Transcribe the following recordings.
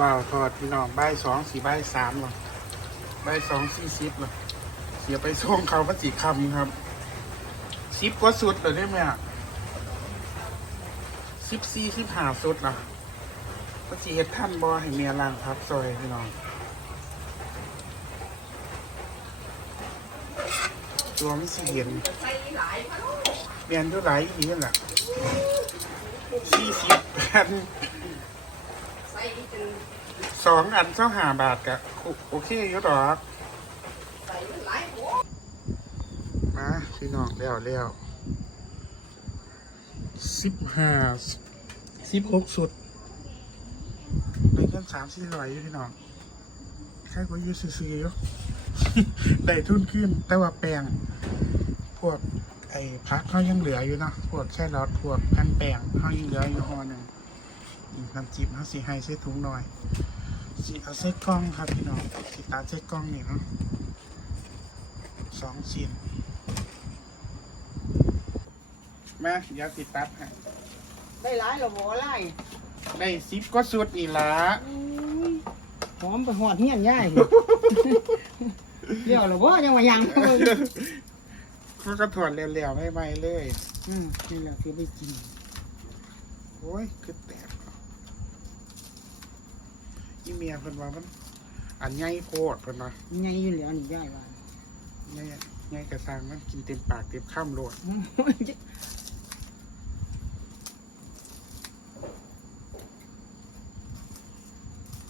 ว้าวทอดพี่น้องใบสองสี่ใบสามหรอใบสองสี่สิบหรอเสียไปส่งเขาพระจีคำครับสิบกว่าสุดเลยได้ไหมอะสิบสี่สิบห้าสุดนะพระจีเฮ็ดท่านบอให้เมียล่างครับซอยพี่น้องตัวไม่สิเห็นเรียนอยู่หลายอีกนั่นแหละสี่สิบแผ่น สองอันเจ้าหาบาทกะโอเคอยู่ดอกมาพี่น้องแล้วแล้วสิบห้าสิบหกสุดในเงินสามสี่ร้อยอยู่พี่น้องใครก็ยืดซื้อๆอยู่ได้ทุนขึ้น แต่ว่าแปลง พวกไอ้พักเขายังเหลืออยู่นะพวกแค่รอดพวกแผ่นแปลงเขายังเหลืออยู่ห่อหนึ่ง น้ำจิ้มเขาสีให้ใส่ถุงหน่อยสีเอาใส่กล้องครับพี่น้องสีตาใส่กล้องนี่เนาะสองชิ้นมาเดี๋ยวติดตัดให้ได้หลายหรอบ่ไล่ได้ซิปก็สุดอีหละหอมไปหอดเฮียนย่ายเดี๋ยวหรอบ่ยังว่ายังมันก็ถอดเร็วๆไม่ไหมเลย อืมนี่แหละคือไปกิน โอ้ยคือแตก อีเมียเพิ่นว่ามัน อันใหญ่โคตรเพิ่นว่ายังไงอยู่แล้วนี่ย่ายว่าใหญ่ใหญ่กระซังมันกินเต็มปากเต็มข้ามโลด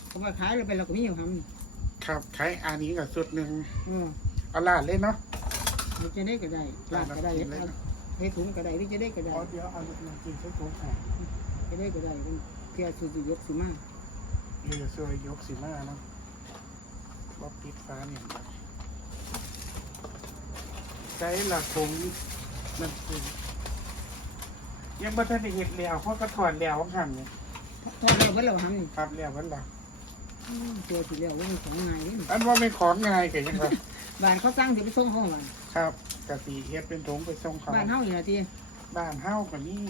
เขามาขายเราไปเราก็มีอยู่ครับครับขายอันนี้กับสุดหนึ่งเออเอาลาดเลยเนาะมันจะได้ก็ได้ลาดก็ได้เลยให้ถุงก็ได้หรือจะได้ก็ได้อ๋อเดี๋ยวเอาน้ำกินใส่ถุงให้จะได้ก็ได้เพื่อสูจิยกสิมา เรือช่วยยกสิมาเนาะบ๊อบปิดฟ้าเนี่ยใจละคงมันคือยังบ่ทันได้เห็ดแล้วเพราะก็ถอนแล้วของหันเนี่ยทอดแล้วเบิ่เราทำนี่ครับแล้วมันละตัวสิแล้วว่ามันของง่ายนี่อันว่าไม่ของง่ายกันยังไงบ้านเขาสร้างสิไปส่งห้องบ้านครับกะสีเฮ็ดเป็นถุงไปส่งเขาบ้านเฮานี่ล่ะทีบ้านเฮากับนี่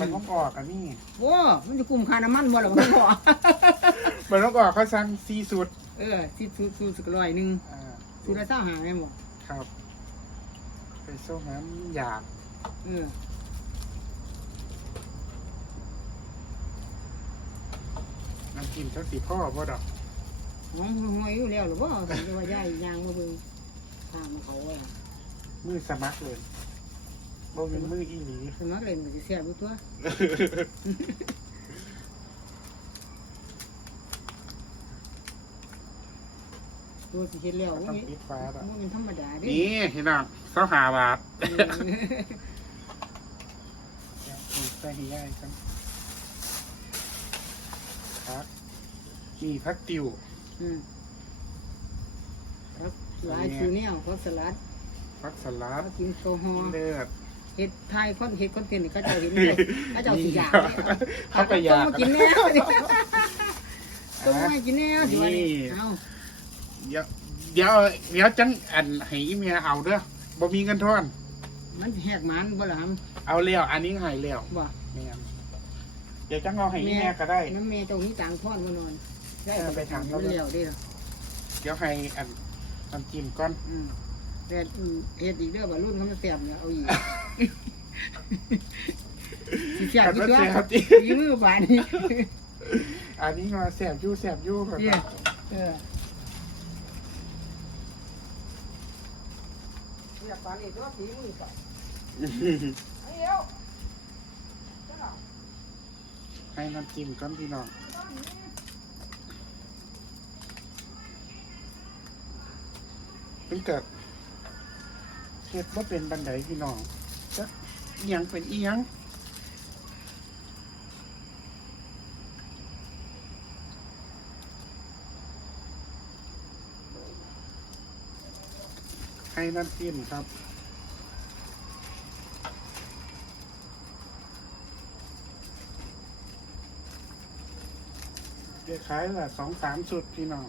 มันต้องออกกับนี่โอ้มันจะคุ้มค่าน้ำมันบ่ล่ะบ่พอ มันต้องออกเขาสั่งซีสุดเออสิสูสูสึกร้อยหนึงอ่าสูละเศร้าหาแม่นบ่ครับไปส่งน้ำหยาบเออน้ำกินเจ้าสีพ่อพ่อดอกหอมหวยอยู่แล้วหรือบ่แต่ว่าย่ายยางมาเบิ่งทางมันเขาว่ามือสมัครเลยบ่เป็นมืออีหลีสมัครเล่นก็สิแซ่บอยู่ตัว ตัวสิเฮ็ดแล้วก็บ่ต้องแม่นปิดฟ้าดอกบ่แม่นธรรมดาเด้นี่พี่น้องเสาหาบาทเออถูกใส่ให้ย่ายกันครับนี่พักติวอืมครับหลายคือแนวเขาสลัดพักสลัดเขากินโซฮอล์เลือดเฮ็ดไทยคนเฮ็ดคอนเทนต์นี่เขาเจ้าเห็นเลยเขาเจ้าสิอยากเขาไปอยาก ต้มมากินแนวต้มมากินแนวสิว่านี่เอา เดี๋ยวเดี๋ยวเดี๋ยวจังอันให้อีเมียเอาเด้อบ่มีเงินทอน มันแหกมันบ่ล่ะครับเอาแล้วอันนี้ใหายแล้วบ่แม่นเดี๋ยวจังเอาให้อีเมียก็ได้ น้ำเมย์ตรงนี้ต่างทอดมานอนได้เออไปถามมัเขานเลย เลี้ยวเด้อเดี๋ยวให้อันน้ำจิ้มก่อน อืมแต่อืมเฮ็ดอีกเด้อว่ารุ่นเขามาแซ่บเนี่ยเอาอีกสิแซ่บอันอยู่นั้นตัวแซ่บจริง ฝีมือบานนี้อันนี้มาแสบอยู่แสบอยู่ครับเนี่ยเออ เนี่ยปานนี้ตัวฝีมือก่อนเอ้ยเดี๋ยวให้น้ำจิ้มก่อนพี่น้องเพิ่งเกิดเฮ็ดว่าเป็นบันไดพี่น้องจักเอียงเป็นเอียง ช้น้ำจิ้มครับ เดี๋ยวขายละสองสามสุดพี่น้อง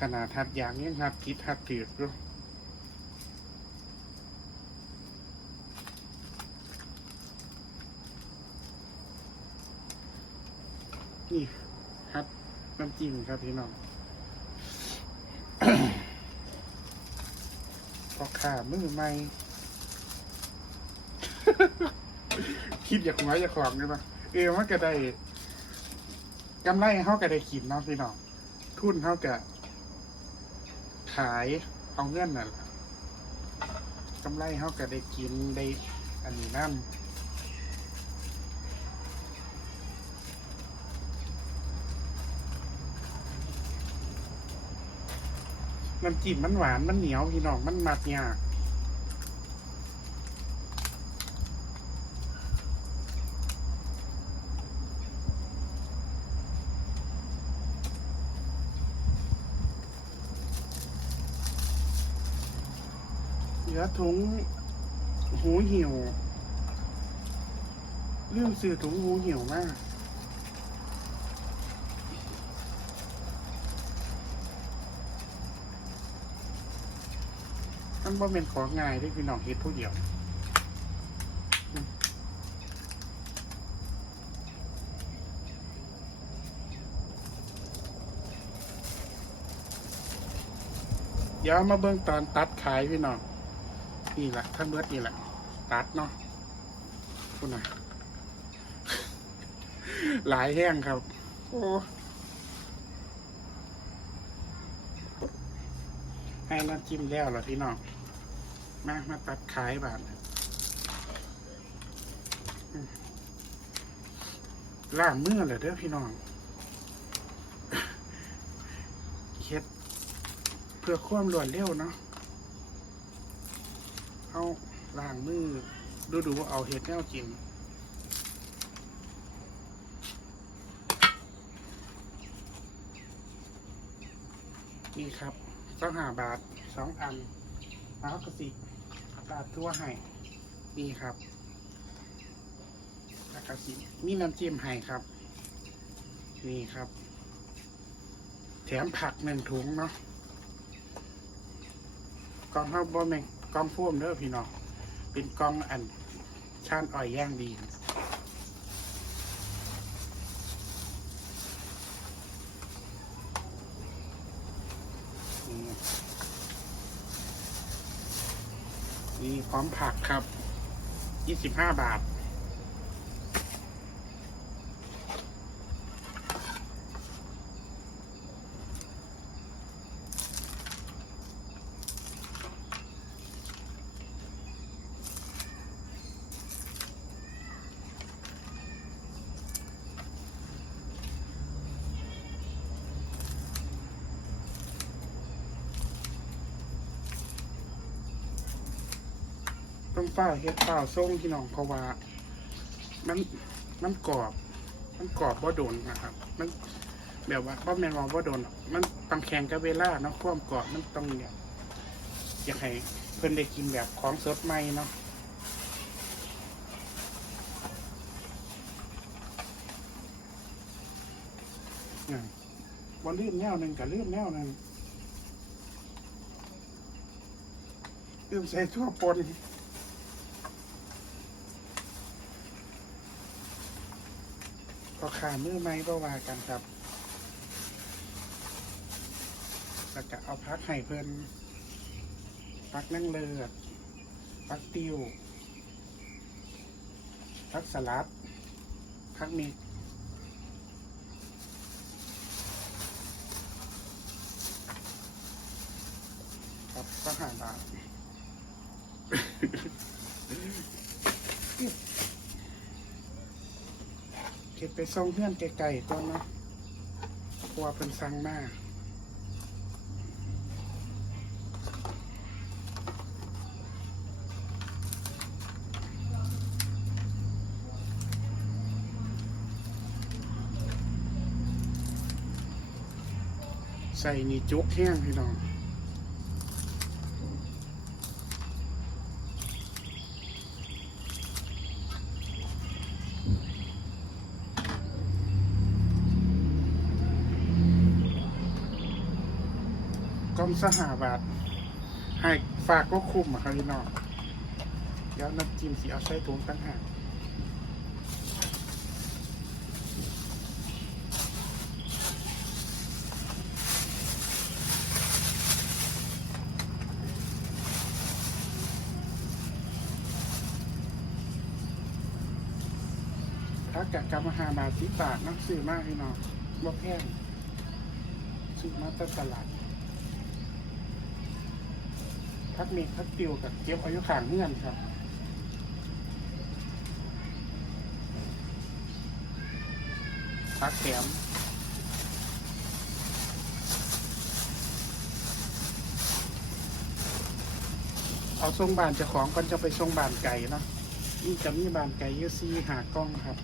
ขนาดทัดยางยังครับคิดทัดถือด้วยนี่ น้ำจิ้มครับพี่น้องพอขามือใหม่ คิดอยากหัวอยากของเลยปะเออมันก็ได้กำไรเขาก็ได้ขีดเนาะพี่น้องทุนเขาก็ขายเอาเงินน่ะล่ะกำไรเขาก็ได้กินได้อันนี้นั่น น้ำจิ้มมันหวานมันเหนียวพี่น้องมันมัดยากเหลือถุงหูหิวเรื่องสื่อถุงหูหิวมาก มันบ่เป็นของง่ายที่พี่น้องเฮ็ดผู้เดียวอืมเดี๋ยวมาเบิ่งตอนตัดขายพี่น้องนี่แหละถ้าเบิดนี่แหละตัดเนาะคุณน่ะหลายแห้งครับ โอ้ให้น้ำจิ้มแล้วเหรอพี่น้อง มามาตัดขายบาทล่างมือเลยเด้อพี่น้องเฮ็ดเพื่อความรวดเร็วเนาะเอาล้างมือดูดูว่าเอาเห็ดแนวกินนี่ครับต้องหาบาทสองอันแล้วก็สิ บาททั่วให้นี่ครับแล้วก็สิมีน้ำจิ้มให้ครับ นี่ครับ แถมผักหนึ่งถุงเนาะกล่องข้าวบ่แม่งกองพ่วมเด้อพี่น้องเป็นกล่องอันชานอ่อยย่างดี นี่ นี่พร้อมผักครับยี่สิบห้าบาท ต้องฝ้าเฮ็ดฝ้าส่งพี่น้องเพราะว่า มันมันกรอบ มันกรอบว่าโดนนะครับ มันแบบว่าบ่แม่นว่าบ่โดน มันต้องแข่งกับเวลาเนาะความกรอบมันต้องเนี่ยอยากให้เพิ่นได้กินแบบของสดใหม่เนาะอะบ่ลื่นแนวหนึ่งกับลื่นแนวหนึ่งลืมใส่ทั่วปน ก็ขามือไม้ก็ว่ากันครับแล้วก็เอาพักไห่เพิ่นพักนั่งเลือดพักติวพักสลัดพักมิกครับก็หาบาท เก็บไปส่งเพื่อนไกลๆก่อนเนาะกลัวเป็นสั่งมากใส่นี่จุกแห้งพี่น้อง้มสหาบาทให้ฝากก็คุ้มอะครับพี่น้องแล้วน้ำจิ้มสีเอาใส่ถุงตั้งหากถ้ากะกรรมหาบาทสิบบาทนักซื้อมากพี่น้องบ่แพงซื้อมาตลาด พักเมกพักติวกับเก็บอายุขางเงื่อนครับพักแถมเอาทรงบานจะของก่อนจะไปทรงบานไก่นะนี่จะมีบานไก่อยูซี่หากล้องครับ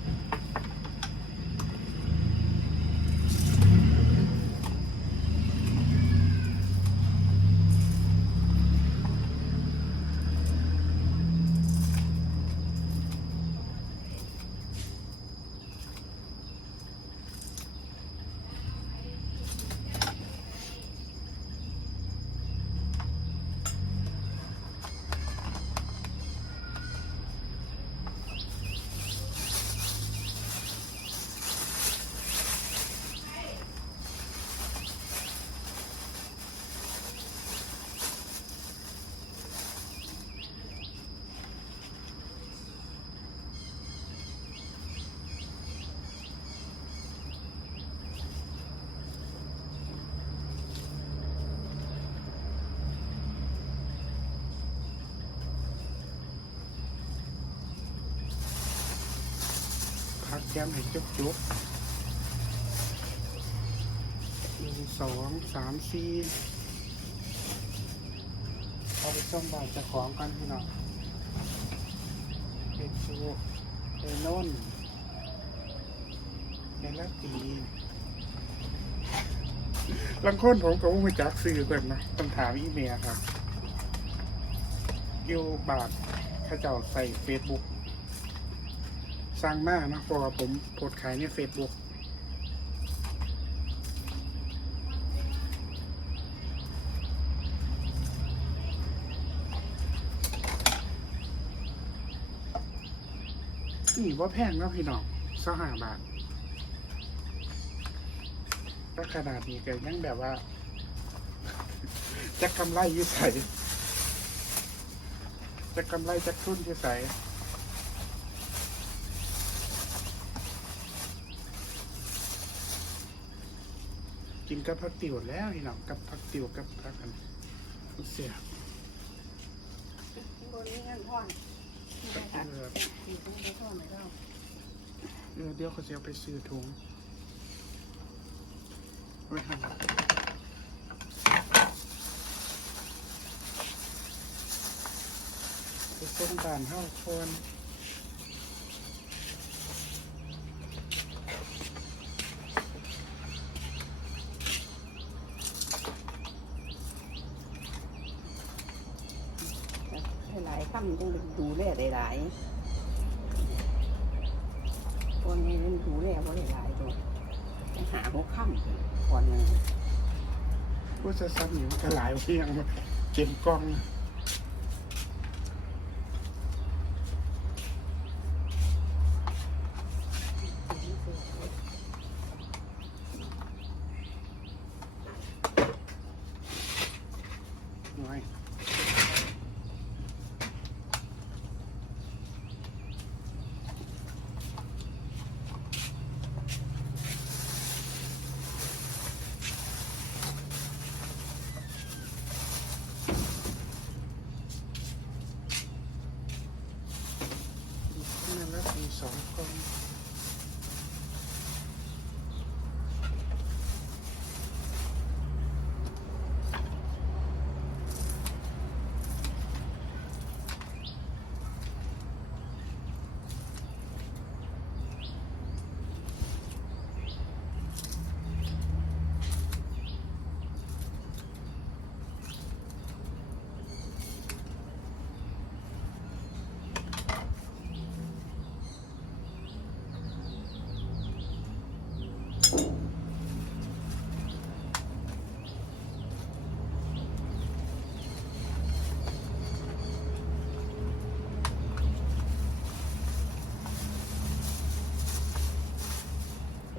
มให้จุกจุกหนึ่งสองสามสี่เอาไปส่งบาทจะของกันพี่น้องเป็นชูเป็นน่นเป็นละตีลังค้นผมก็ไม่จักซื้อเพิ่นนะต้องถามอีเมลครับ อยู่บาทเขาเจ้าใส่เฟซบุ๊ก สร้างมานะเพราะผมโพสขายในเฟซบุ๊กนี่ว่าแพงนะพี่น้องสห้าบาทก็ขนาดนี้ก็ยังแบบว่าจะกำไรยืดใส่จะกำไรจะทุนยืดใส่ กินกับผักติ๋วแล้วพี่น้องกับผักติ๋วกับผักอันเสียบนนี้เงินพ่อนเออสี่ต้องไปพ่อนไหนเล่าเออเดี๋ยวเขาจะเอาไปซื้อถุงไว้ให้ไปส้มบานเฮ้าคน หลายๆคำต้อง ดูแลหลายๆตัวนี้มันดูแลบ่ได้หลายตัวจะหาหัวค่ำก่อนหนึงผู้จะซ้ำอยู่กระหลายเพียงเก็บกล้องหน่อยนั่นแล้วมีสองกล้อง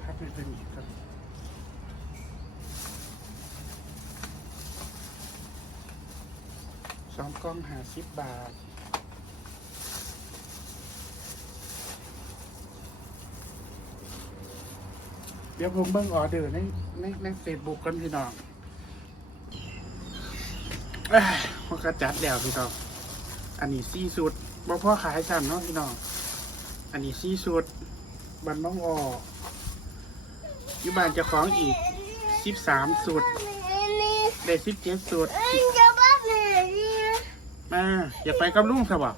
พักไม่เป็นอีกครับ ส องกล้องหาสิบบาท เดี๋ยวผมเบิ่งออเดอร์ในในในเฟซบุ๊กกันพี่น้องเอ้ยมันก็จัดแล้วพี่น้อง อันนี้ซีสุดบ่พ่อขายซ้ำเนาะพี่น้อง อันนี้ซีสุด บันน้องอออยู่บ้านจะของอีกสิบสามสุดได้สิบเจ็ดสุด มาอย่าไปกับลุงสบะ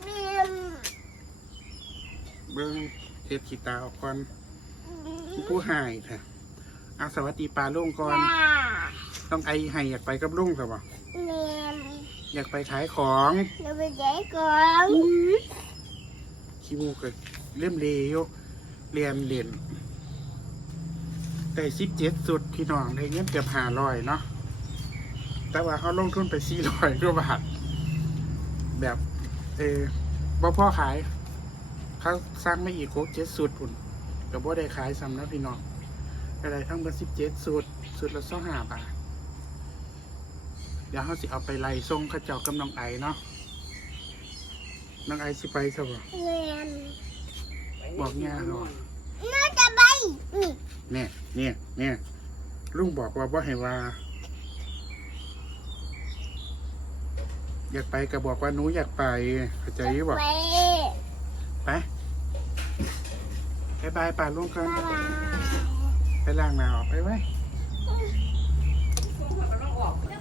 เบิ่งเฮ็ดขีตาออกก่อนผู้หายค่ะอาสวัสดีปลาลุงก่อน ต้องไอให้อยากไปกับลุงสบะอยากไปขายของขี้มูกเลยเล่มเลวเรียนเรียนแต่สิบเจ็ดสุดพี่น้องได้เงินเกือบห้าร้อยเนาะแต่ว่าเขาลงทุนไปสี่ร้อยกว่าบาท แบบเออบ่พ่อขายเขาสร้างไม่อีกครบเจ็ดสุดพุ่นแต่บ่ได้ขายซ้ำนะพี่น้องก็ได้ทั้งเบอร์สิบเจ็ดสุดสุดละสองห้าบาทเดี๋ยวเขาสิเอาไปไล่ส่งเข้าเจ้ากำน้องไอเนาะน้องไอสิไปซะบ่บอกย่าเนาะเนี่ยเนี่ยเนี่ยลุงบอกว่าว่าให้ว่า อยากไปก็บอกว่าหนูอยากไปเข้าใจอยี่บอกไปบายบายป่าลุงกันไปล้างหน้าออกไปไว้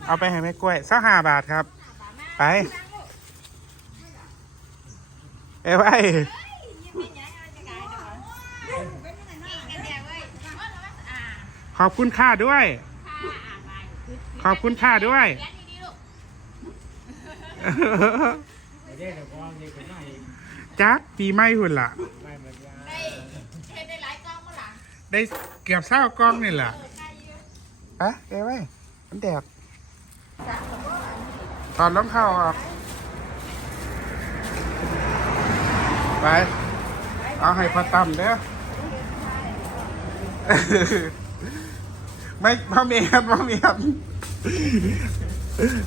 เอาไปให้แม่กล้วยสักห้าบาทครับ ไปไปไว้ขอบคุณค่าด้วย ขอบคุณค่าด้วย จักปีไม่หุ่นล่ะได้เกือบเศร้ากล้องนี่แหละไปเอ้ไว้มันแดดตอนล้องเข้าออกไป เอาให้พอต่ำเด้อ ไม่พ่อเมียนพ่อเมียน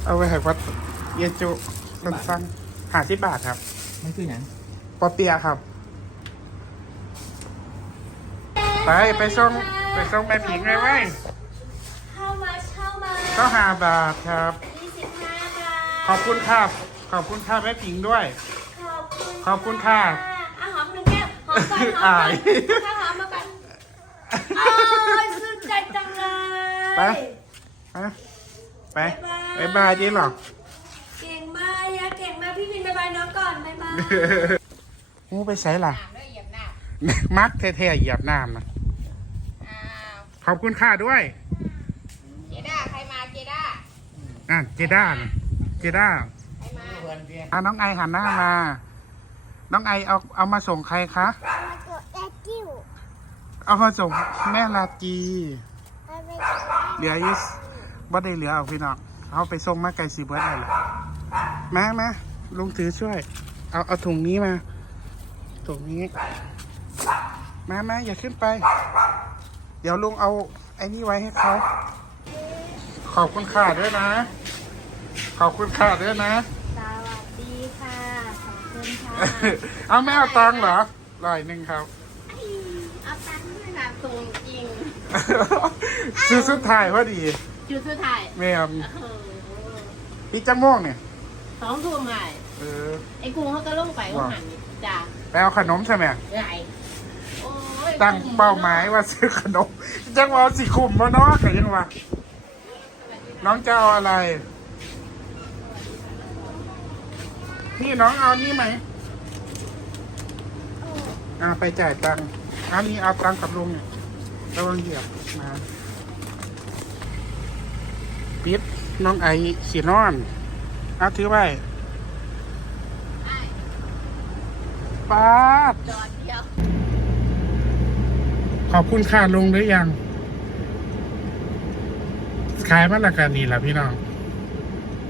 เอาไปให้พัด เยนจุสั้นๆหาสิบบาทครับมันคือหยังปอเปียะครับ ไปไปส่งไปส่งแม่ผิงเลยเว้ยเข้ามาเข้ามาก็หาบาทครับ25บาทขอบคุณครับขอบคุณค่ะแม่ผิงด้วย ขอบคุณขอบคุณค่ะอะหอมหนึ่งแก้วหอมก่อนหอมก่อาอยนข้าวหอมมาก่อนโอ้ยสุดใจจังเลย ไป ไปไปบายจีหรอก เก่งมากยาเก่งมากพี่วินบายบายน้อง ก่อนบายบายมูไปใส่ล่ะ น้ำด้วยเหยียบน้ำมักแท้ๆเหยียบน้ำนะอ้าวขอบคุณค่าด้วยเจด้าใครมาเจด้าอะเจด้าน่ะเจด้าใครมาอะน้องไอหันหน้ามา น้องไอเอาเอามาส่งใครคะเอามาส่งแม่ลาจีเหลืออยุสบ่ได้เหลือเอาพี่น้องเอาไปส่งมาไกลสีเบิร์ดเลยล่ะมามาลุงถือช่วย เอาเอาถุงนี้มา ถุงนี้ มามาอย่าขึ้นไป เดี๋ยวลุงเอาไอ้นี่ไว้ให้เขาขอบคุณค่าด้วยนะ ขอบคุณค่าด้วยนะ สวัสดีค่ะ ขอบคุณค่ะเอาไม่เอาตังค์เหรอร้อยหนึ่งครับ เอาตังค์ด้วยค่ะสูงจริง ซื้อสุดท้ายพอดีจุดสุดท้ายแม่มเออพี่จังม่วงเนี่ย สองทุ่มไง เออ ไอ้กุ้งเขาก็ลงไปว่าหันจ้าไปเอาขนมใช่ไหมใหญ่โอ้ยตั้งเป้าหมายว่าซื้อขนม จังหวะสิคุมมาเนาะกันยังวะน้องจะเอาอะไรพี่น้องเอานี่ไหมอ่าไปจ่ายตังค์อันนี้เอาตังค์กับลุงเนี่ยระวังเหยียบมาปิดน้องไอสีนอนเอาถือไว้ ป้าดจอดเดียวขอบคุณค่าลงหรือยัง ขายมาละกันนี่แหละพี่น้อง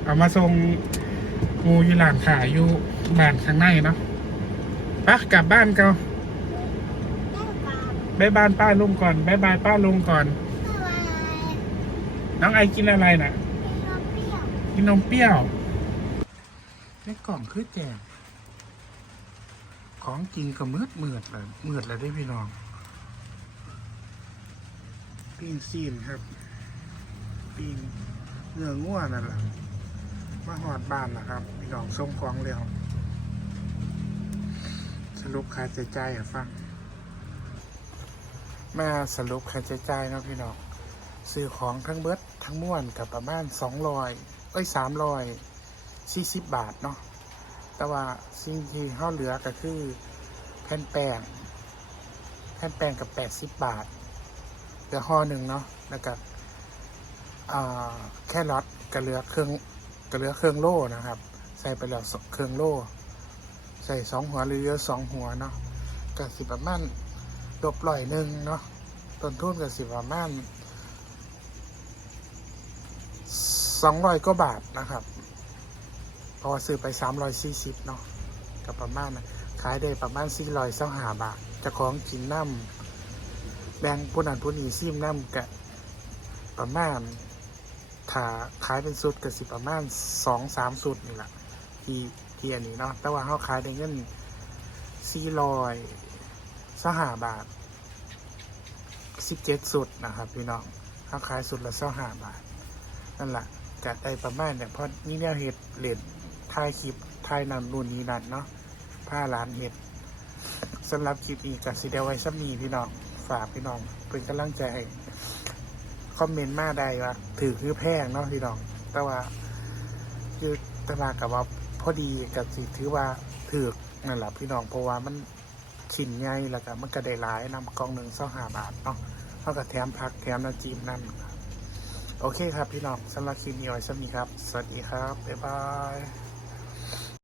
เอามาส่งงูอยู่หลานขายอยู่บ้านข้างในเนาะปะกลับบ้านเกาบายบานป้าลุงก่อนบายบายป้าลุงก่อน น้องไอกินอะไรน่ะ กินนมเปรี้ยวในกล่องคือแจง ของจริงก็มืดมืดเลยมืดเลยได้พี่น้องปิ้งซีนครับ ปิ้งเนื้อง่วนั่นแหละมาหอดบ้านนะครับ พี่น้องส่งของเร็วสรุปค่าใช้จ่ายฟังมาสรุปค่าใช้จ่ายนะพี่น้องซื้อของทั้งเบิดทั้งม้วนกับประมาณสองร้อยเอ้ยสามร้อยสี่สิบบาทเนาะ แต่ว่าสิ่งที่เข้าเหลือก็คือแผ่นแป้งแผ่นแป้งกับแปดสิบบาทเหลือห่อหนึ่งเนาะแล้วก็แค่รอทก็เหลือเครื่องก็เหลือเครื่องโล่นะครับ ใส่ไปแล้วเครื่องโล่ใส่สองหัวหรือเยอะสองหัวเนาะก็สิประมาณดบลอยหนึ่งเนาะต้นทุนกับสิบประมาณสองร้อยกว่าบาทนะครับ เพราะว่าซื้อไปสามร้อยสี่สิบเนาะกับประมาณนะขายได้ประมาณสี่ร้อยสองหาบาทจะของกินน้ำแบ่งผู้นั้นผู้นี้ซิมน้ำกะประมาณถ้าขายเป็นสุดกับสิประมาณสองสามสุดนี่แหละที่ที่อันนี้เนาะแต่ว่าเขาขายได้เงินสี่ร้อยสหาบาทสิบเจ็ดสุดนะครับพี่น้องเขาขายสุดละสหาบาทนั่นแหละกัดได้ประมาณเนี่ยเพราะนี่เนี่ยเห็ดเหรียญ ถ่ายคลิปถ่ายนั่นนู่นนี่นั่นเนาะผ้าร้านเห็ดสำหรับคลิปนี้กับสีเดไว้ซัมีพี่น้องฝากพี่น้องเป็นกำลังใจให้คอมเมนต์มาได้ว่าถือคือแพงเนาะพี่น้อง แต่ว่าคือตลาดกับว่าพอดีกับสิถือว่าถือนั่นแหละพี่น้องเพราะว่ามันชิ้นใหญ่แล้วก็มันก็ได้หลายนำกล่องหนึ่งเส้าหาบาทเนาะเท่ากับแถมพักแถมน้ำจิ้มนั่นโอเคครับพี่น้องสำหรับคลิปนี้ไว้สักนี้ครับ สวัสดีครับ บ๊ายบาย